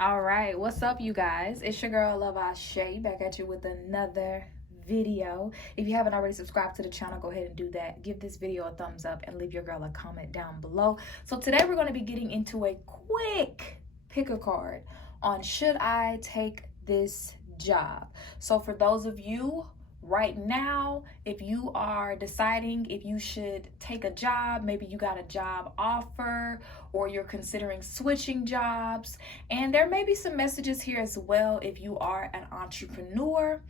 All right, what's up, you guys? It's your girl Love Shay back at you with another video. If you haven't already subscribed to the channel, go ahead and do that. Give this video a thumbs up and leave your girl a comment down below. So today we're going to be getting into a quick pick a card on should I take this job. So for those of you right now, if you are deciding if you should take a job, maybe you got a job offer or you're considering switching jobs, and there may be some messages here as well if you are an entrepreneur.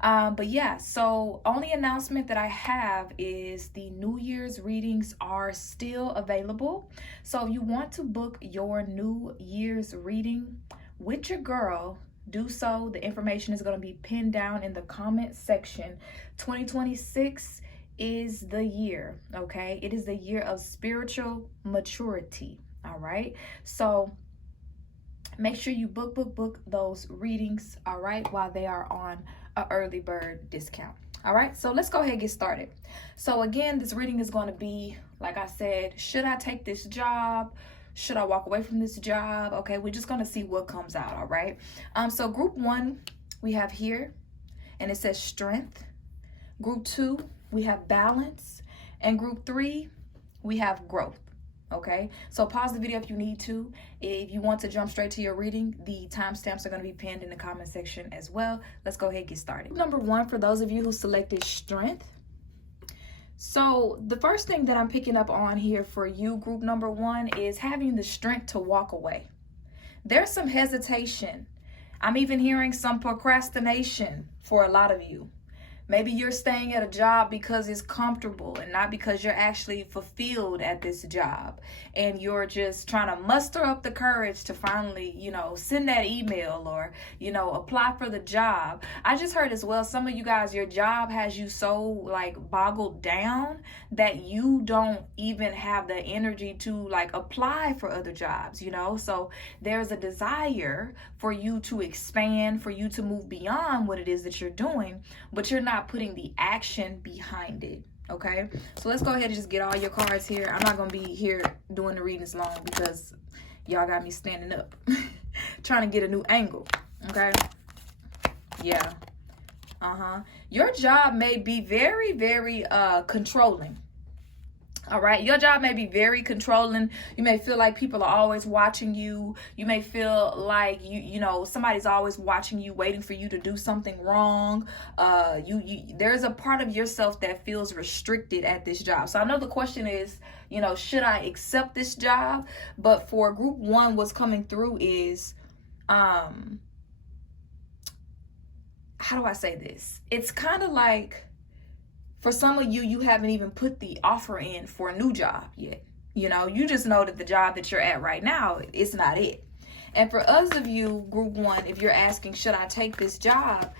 But yeah, so only announcement that I have is the New Year's readings are still available. So if you want to book your New Year's reading with your girl, do so. The information is going to be pinned down in the comment section. 2026 is the year, okay? It is the year of spiritual maturity, all right? So make sure you book those readings, all right, while they are on an early bird discount. All right, so let's go ahead and get started. So again, this reading is going to be, like I said, should I take this job? Should I walk away from this job? Okay, we're just going to see what comes out, all right? So group 1, we have here, and it says strength. Group 2, we have balance. And group 3, we have growth, okay? So pause the video if you need to. If you want to jump straight to your reading, the timestamps are going to be pinned in the comment section as well. Let's go ahead and get started. Number 1, for those of you who selected strength. So the first thing that I'm picking up on here for you, group number 1, is having the strength to walk away. There's some hesitation. I'm even hearing some procrastination for a lot of you. Maybe you're staying at a job because it's comfortable and not because you're actually fulfilled at this job. And you're just trying to muster up the courage to finally, send that email or, apply for the job. I just heard as well, some of you guys, your job has you so boggled down that you don't even have the energy to apply for other jobs, So there's a desire for you to expand, for you to move beyond what it is that you're doing, but you're not putting the action behind it. Okay, so let's go ahead and just get all your cards here. I'm not gonna be here doing the readings long because y'all got me standing up trying to get a new angle. Okay, yeah, your job may be very, very controlling. All right, your job may be very controlling. You may feel like people are always watching you. You may feel like somebody's always watching you, waiting for you to do something wrong. There's a part of yourself that feels restricted at this job. So I know the question is, should I accept this job? But for group 1, what's coming through is, how do I say this? It's kind of like, for some of you, you haven't even put the offer in for a new job yet. You just know that the job that you're at right now, it's not it. And for others of you, group 1, if you're asking, should I take this job?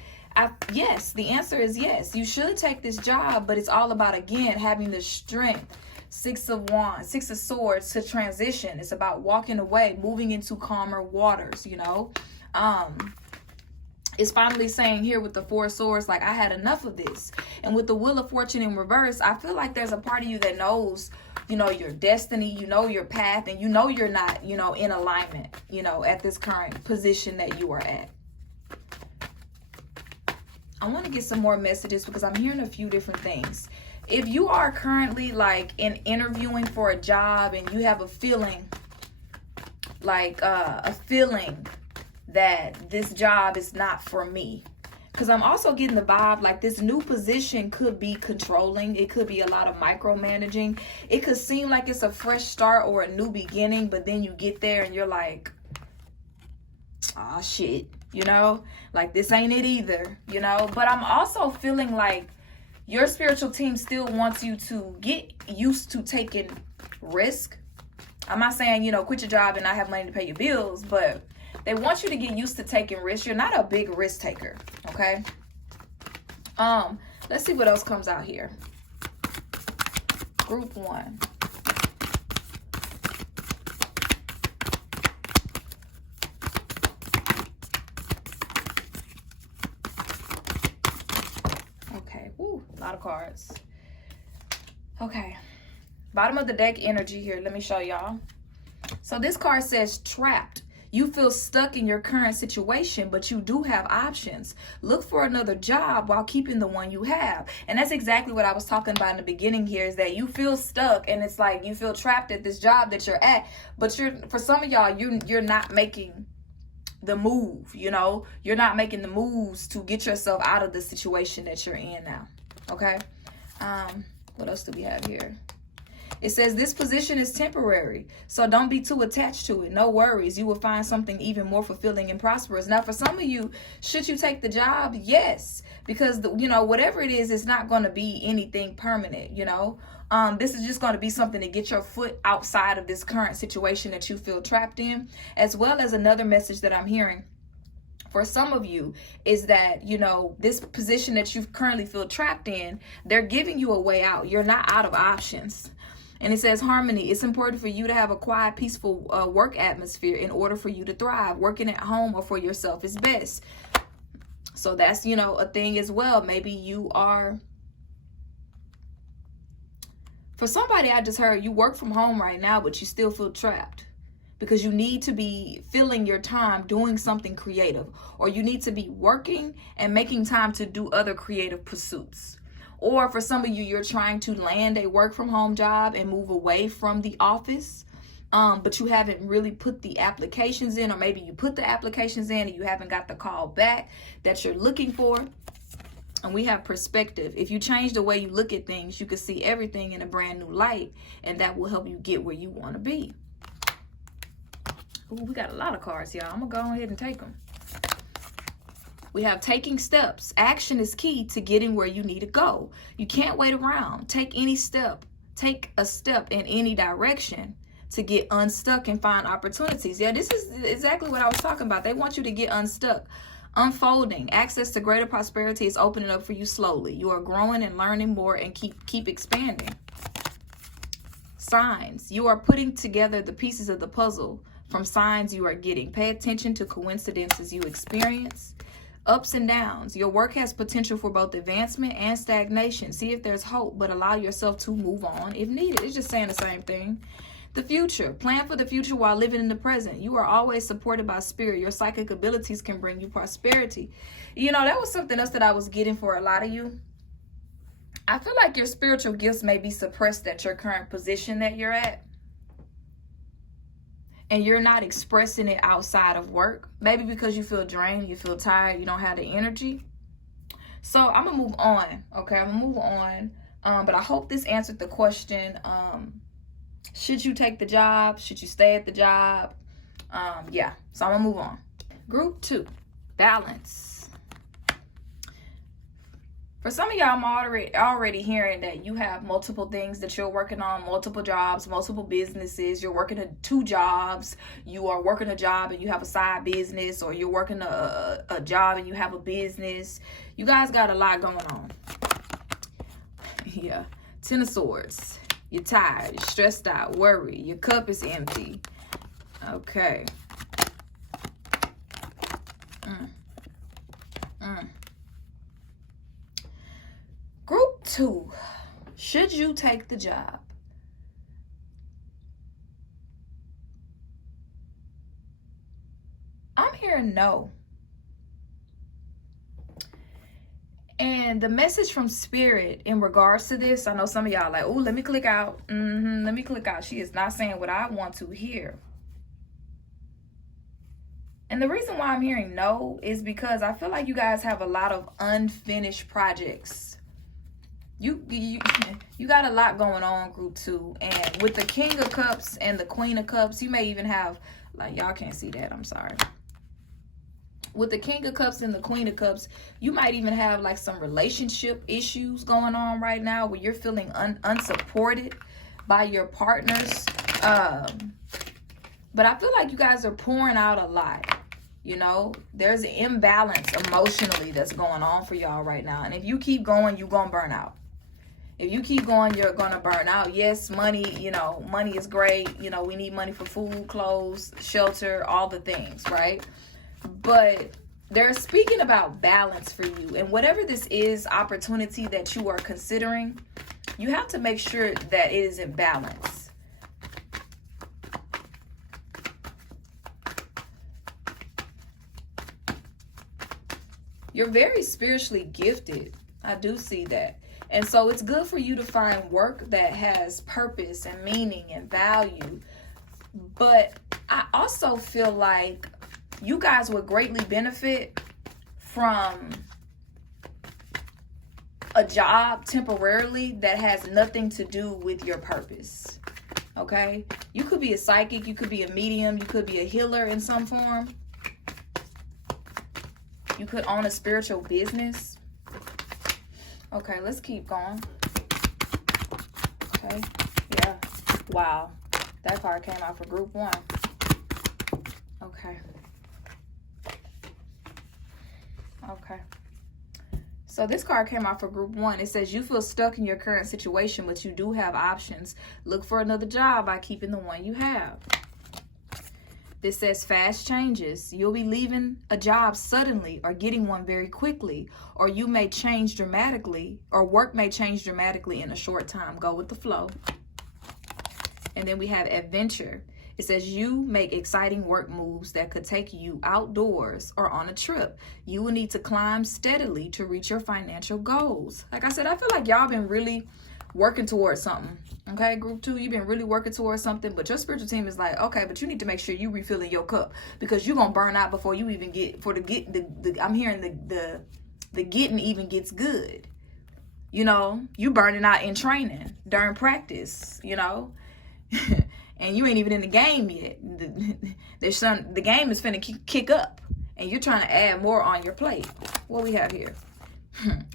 Yes, the answer is yes. You should take this job, but it's all about, again, having the strength. 6 of Wands, 6 of Swords to transition. It's about walking away, moving into calmer waters, It's finally saying here with the 4 of Swords, I had enough of this. And with the Wheel of Fortune in reverse, I feel like there's a part of you that knows, your destiny, your path, and you're not, in alignment, at this current position that you are at. I want to get some more messages because I'm hearing a few different things. If you are currently in interviewing for a job and you have a feeling, that this job is not for me, because I'm also getting the vibe this new position could be controlling. It could be a lot of micromanaging. It could seem like it's a fresh start or a new beginning, but then you get there and you're like, oh shit, this ain't it either, but I'm also feeling like your spiritual team still wants you to get used to taking risk. I'm not saying, quit your job and not have money to pay your bills, but they want you to get used to taking risks. You're not a big risk taker, okay? Let's see what else comes out here. Group 1. Okay, woo, a lot of cards. Okay, bottom of the deck energy here. Let me show y'all. So this card says trapped. You feel stuck in your current situation, but you do have options. Look for another job while keeping the one you have. And that's exactly what I was talking about in the beginning here, is that you feel stuck and it's like you feel trapped at this job that you're at, but for some of y'all, you're not making the move, you know? You're not making the moves to get yourself out of the situation that you're in now. Okay? What else do we have here? It says this position is temporary, so don't be too attached to it. No worries. You will find something even more fulfilling and prosperous. Now, for some of you, should you take the job? Yes, because, you know, whatever it is, it's not going to be anything permanent, you know. This is just going to be something to get your foot outside of this current situation that you feel trapped in, as well as another message that I'm hearing for some of you is that, you know, this position that you currently feel trapped in, they're giving you a way out. You're not out of options. And it says harmony. It's important for you to have a quiet, peaceful work atmosphere in order for you to thrive. Working at home or for yourself is best. So that's, you know, a thing as well. Maybe you are, for somebody I just heard, you work from home right now, but you still feel trapped because you need to be filling your time doing something creative, or you need to be working and making time to do other creative pursuits. Or for some of you, you're trying to land a work from home job and move away from the office, but you haven't really put the applications in, or maybe you put the applications in and you haven't got the call back that you're looking for. And we have perspective. If you change the way you look at things, you can see everything in a brand new light, and that will help you get where you want to be. Ooh, we got a lot of cards, y'all. I'm going to go ahead and take them. We have taking steps. Action is key to getting where you need to go. You can't wait around. Take a step in any direction to get unstuck and find opportunities. Yeah, this is exactly what I was talking about. They want you to get unstuck. Unfolding. Access to greater prosperity is opening up for you slowly. You are growing and learning more and keep expanding. Signs. You are putting together the pieces of the puzzle from signs you are getting. Pay attention to coincidences you experience. Ups and downs. Your work has potential for both advancement and stagnation. See if there's hope, but allow yourself to move on if needed. It's just saying the same thing. The future. Plan for the future while living in the present. You are always supported by spirit. Your psychic abilities can bring you prosperity. You know, that was something else that I was getting for a lot of you. I feel like your spiritual gifts may be suppressed at your current position that you're at, and you're not expressing it outside of work. Maybe because you feel drained, you feel tired, you don't have the energy. So I'm going to move on, okay? I'm going to move on. But I hope this answered the question. Should you take the job? Should you stay at the job? Yeah, so I'm going to move on. Group 2, balance. For some of y'all, I'm already hearing that you have multiple things that you're working on, multiple jobs, multiple businesses. You're working 2 jobs. You are working a job and you have a side business, or you're working a job and you have a business. You guys got a lot going on. Yeah. 10 of Swords. You're tired. You're stressed out. Worry. Your cup is empty. Okay. Group 2, should you take the job? I'm hearing no. And the message from Spirit in regards to this, I know some of y'all like, oh, let me click out. Let me click out. She is not saying what I want to hear. And the reason why I'm hearing no is because I feel like you guys have a lot of unfinished projects. You got a lot going on, Group 2. And with the King of Cups and the Queen of Cups, you may even have, like, y'all can't see that, I'm sorry. With the King of Cups and the Queen of Cups, you might even have like some relationship issues going on right now where you're feeling unsupported by your partners. But I feel like you guys are pouring out a lot. You know, there's an imbalance emotionally that's going on for y'all right now. And if you keep going, you're going to burn out. If you keep going, you're going to burn out. Yes, money, you know, money is great. You know, we need money for food, clothes, shelter, all the things, right? But they're speaking about balance for you. And whatever this is, opportunity that you are considering, you have to make sure that it is in balance. You're very spiritually gifted. I do see that. And so it's good for you to find work that has purpose and meaning and value. But I also feel like you guys would greatly benefit from a job temporarily that has nothing to do with your purpose. Okay? You could be a psychic, you could be a medium, you could be a healer in some form. You could own a spiritual business. Okay, let's keep going. Okay, yeah. Wow. That card came out for group 1. Okay. Okay. So this card came out for group 1. It says you feel stuck in your current situation, but you do have options. Look for another job by keeping the one you have. This says fast changes. You'll be leaving a job suddenly or getting one very quickly, or you may change dramatically, or work may change dramatically in a short time. Go with the flow. And then we have adventure. It says you make exciting work moves that could take you outdoors or on a trip. You will need to climb steadily to reach your financial goals. Like I said, I feel like y'all been really working towards something. Okay, group 2, you've been really working towards something, but your spiritual team is like, okay, but you need to make sure you refilling your cup, because you're gonna burn out before you even get I'm hearing the getting even gets good. You know, you burning out in training during practice, you know. And you ain't even in the game yet. The game is finna kick up, and you're trying to add more on your plate. What we have here?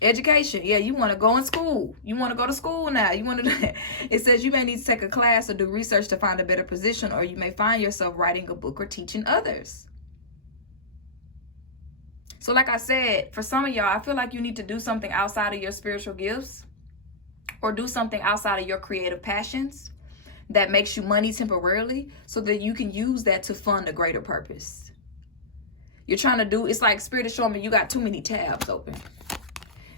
Education. Yeah, you want to go in school. You want to go to school now. You want to. It says you may need to take a class or do research to find a better position, or you may find yourself writing a book or teaching others. So like I said, for some of y'all, I feel like you need to do something outside of your spiritual gifts, or do something outside of your creative passions that makes you money temporarily, so that you can use that to fund a greater purpose. You're trying to do, it's like Spirit is showing me you got too many tabs open.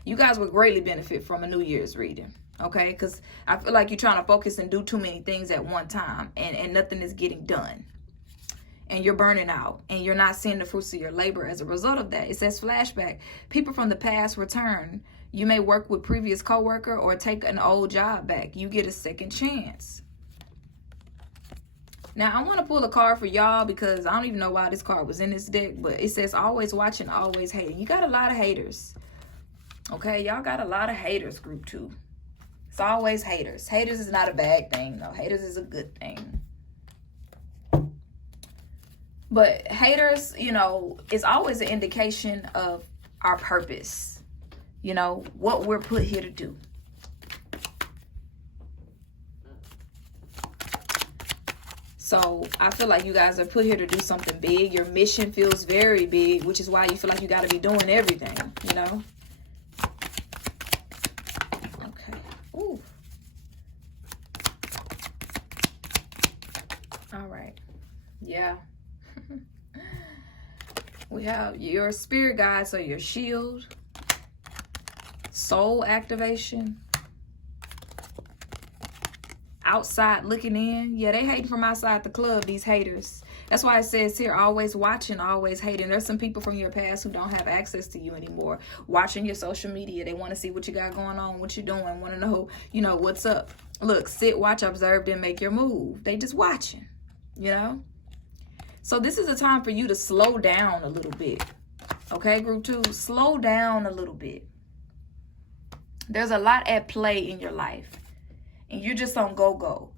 You guys would greatly benefit from a New Year's reading, okay? Because I feel like you're trying to focus and do too many things at one time, and nothing is getting done. And you're burning out, and you're not seeing the fruits of your labor as a result of that. It says flashback. People from the past return. You may work with previous coworker or take an old job back. You get a second chance. Now, I want to pull a card for y'all, because I don't even know why this card was in this deck, but it says always watching, always hating. You got a lot of haters. Okay, y'all got a lot of haters, group 2. It's always haters. Haters is not a bad thing, though. Haters is a good thing. But haters, you know, is always an indication of our purpose. You know, what we're put here to do. So I feel like you guys are put here to do something big. Your mission feels very big, which is why you feel like you got to be doing everything, you know. Okay. Ooh. All right. Yeah. We have your spirit guides, so your shield, soul activation, outside looking in. Yeah, they hating from outside the club, these haters. That's why it says here, always watching, always hating. There's some people from your past who don't have access to you anymore, watching your social media. They want to see what you got going on, what you're doing, want to know, you know, what's up. Look, sit, watch, observe, then make your move. They just watching, you know. So this is a time for you to slow down a little bit. Okay, group 2, slow down a little bit. There's a lot at play in your life, and you're just on go-go.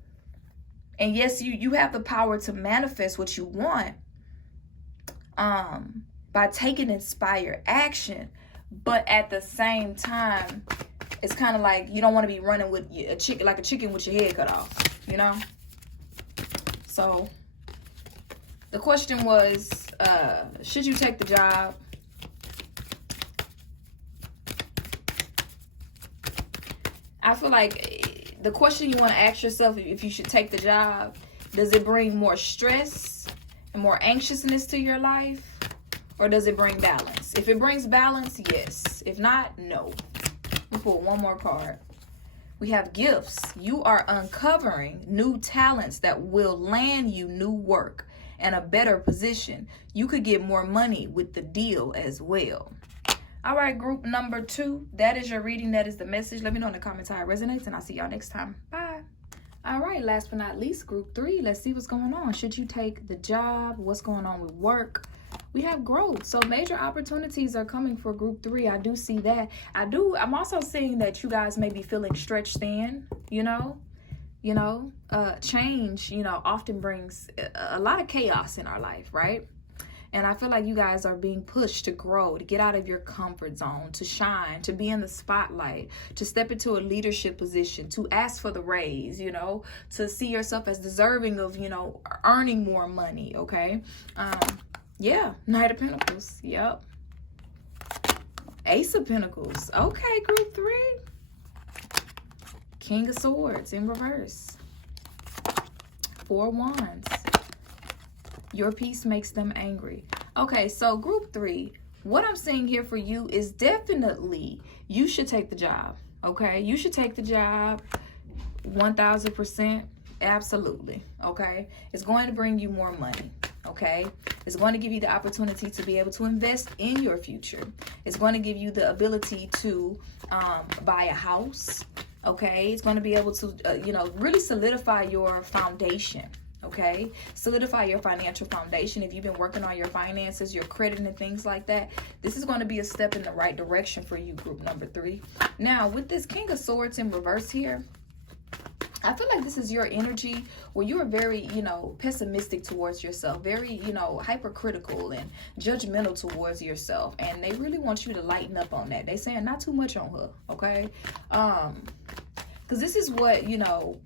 And yes, you have the power to manifest what you want by taking inspired action. But at the same time, it's kind of like you don't want to be running with a chicken, like a chicken with your head cut off, you know? So the question was, should you take the job? I feel like the question you want to ask yourself, if you should take the job, does it bring more stress and more anxiousness to your life? Or does it bring balance? If it brings balance, yes. If not, no. We'll pull one more card. We have gifts. You are uncovering new talents that will land you new work and a better position. You could get more money with the deal as well. All right, group number 2. That is your reading. That is the message. Let me know in the comments how it resonates, and I'll see y'all next time. Bye. All right, last but not least, group 3. Let's see what's going on. Should you take the job? What's going on with work? We have growth. So major opportunities are coming for group 3. I do see that. I'm also seeing that you guys may be feeling stretched thin, change, often brings a lot of chaos in our life, right? And I feel like you guys are being pushed to grow, to get out of your comfort zone, to shine, to be in the spotlight, to step into a leadership position, to ask for the raise, to see yourself as deserving of, earning more money, okay? Yeah, Knight of Pentacles, yep. Ace of Pentacles, okay, group 3. King of Swords in reverse. 4 Wands. Your peace makes them angry. Okay, so group 3, what I'm seeing here for you is definitely you should take the job, okay? You should take the job 1000%, absolutely, okay? It's going to bring you more money, okay? It's going to give you the opportunity to be able to invest in your future. It's going to give you the ability to buy a house, okay? It's going to be able to, really solidify your foundation. Okay, solidify your financial foundation. If you've been working on your finances, your credit and things like that, this is going to be a step in the right direction for you, group number 3. Now, with this King of Swords in reverse here, I feel like this is your energy where you are very, pessimistic towards yourself, very, hypercritical and judgmental towards yourself. And they really want you to lighten up on that. They saying not too much on her, okay? Because this is what,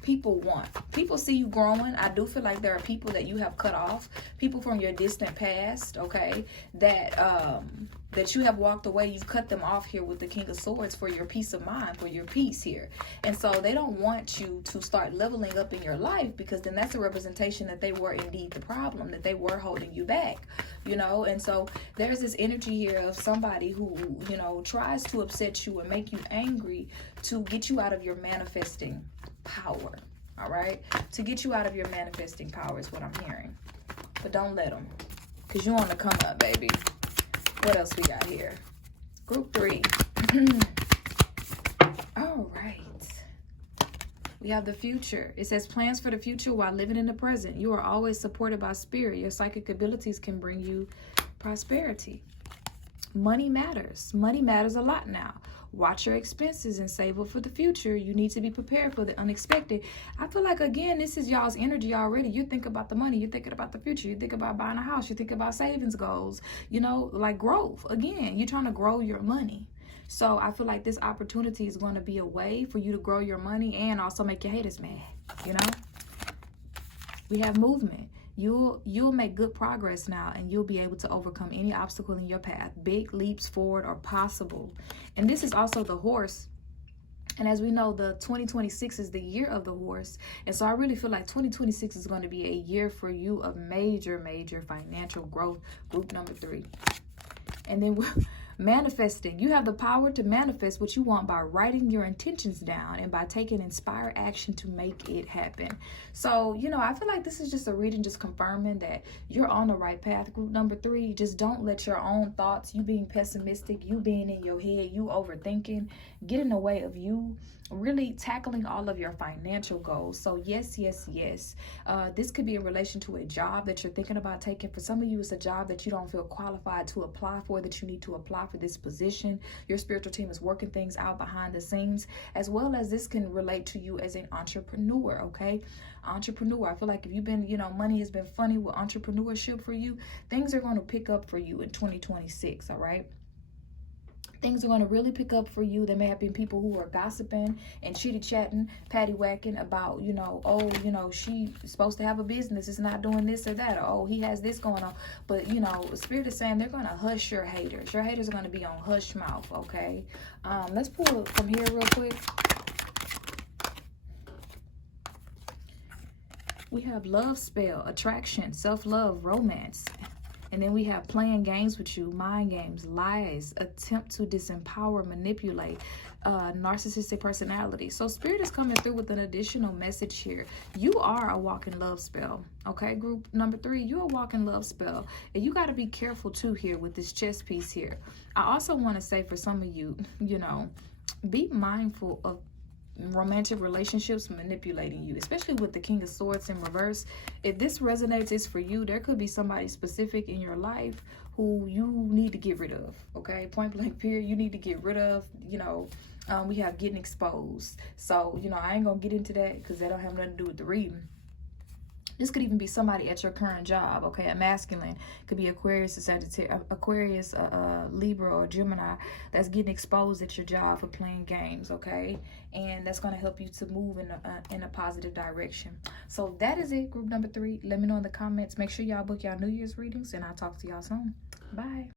people want. People see you growing. I do feel like there are people that you have cut off. People from your distant past, okay, that you have walked away. You've cut them off here with the King of Swords for your peace of mind, for your peace here. And so they don't want you to start leveling up in your life, because then that's a representation that they were indeed the problem, that they were holding you back, And so there's this energy here of somebody who, tries to upset you and make you angry to get you out of your manifesting power, all right? To get you out of your manifesting power is what I'm hearing. But don't let them, because you want to come up, baby. What else we got here? Group 3. All right. We have the future. It says plans for the future while living in the present. You are always supported by spirit. Your psychic abilities can bring you prosperity. Money matters. Money matters a lot now. Watch your expenses and save up for the future. You need to be prepared for the unexpected. I feel like, again, this is y'all's energy already. You think about the money. You're thinking about the future. You think about buying a house. You think about savings goals, like growth. Again, you're trying to grow your money. So I feel like this opportunity is going to be a way for you to grow your money and also make your haters mad, We have movement. You'll make good progress now, and you'll be able to overcome any obstacle in your path. Big leaps forward are possible. And this is also the horse. And as we know, the 2026 is the year of the horse. And so I really feel like 2026 is going to be a year for you of major, major financial growth. Group number 3. And then manifesting. You have the power to manifest what you want by writing your intentions down and by taking inspired action to make it happen. So, I feel like this is just a reading just confirming that you're on the right path. Group number 3, just don't let your own thoughts, you being pessimistic, you being in your head, you overthinking, get in the way of you really tackling all of your financial goals. So yes. This could be in relation to a job that you're thinking about taking. For some of you, it's a job that you don't feel qualified to apply for, that you need to apply for this position. Your spiritual team is working things out behind the scenes, as well as this can relate to you as an entrepreneur, okay? Entrepreneur. I feel like if you've been, money has been funny with entrepreneurship for you, things are going to pick up for you in 2026, all right? Things are going to really pick up for you. There may have been people who are gossiping and chitty-chatting, patty-whacking about, she's supposed to have a business. It's not doing this or that. Or, oh, he has this going on. But, Spirit is saying they're going to hush your haters. Your haters are going to be on hush mouth, okay? Let's pull it from here real quick. We have love spell, attraction, self-love, romance. And then we have playing games with you, mind games, lies, attempt to disempower, manipulate, narcissistic personality. So Spirit is coming through with an additional message here. You are a walking love spell. Okay, group number 3, you're a walking love spell. And you got to be careful too here with this chess piece here. I also want to say for some of you, you know, be mindful of romantic relationships manipulating you, especially with the King of Swords in reverse. If this resonates, it's for you. There could be somebody specific in your life who you need to get rid of. Okay, point blank period. You need to get rid of. You know, we have getting exposed. So, you know, I ain't gonna get into that because that don't have nothing to do with the reading. This could even be somebody at your current job, okay? A masculine. Could be Aquarius, Aquarius, Libra, or Gemini that's getting exposed at your job for playing games, okay? And that's going to help you to move in a positive direction. So that is it, group number 3. Let me know in the comments. Make sure y'all book y'all New Year's readings, and I'll talk to y'all soon. Bye.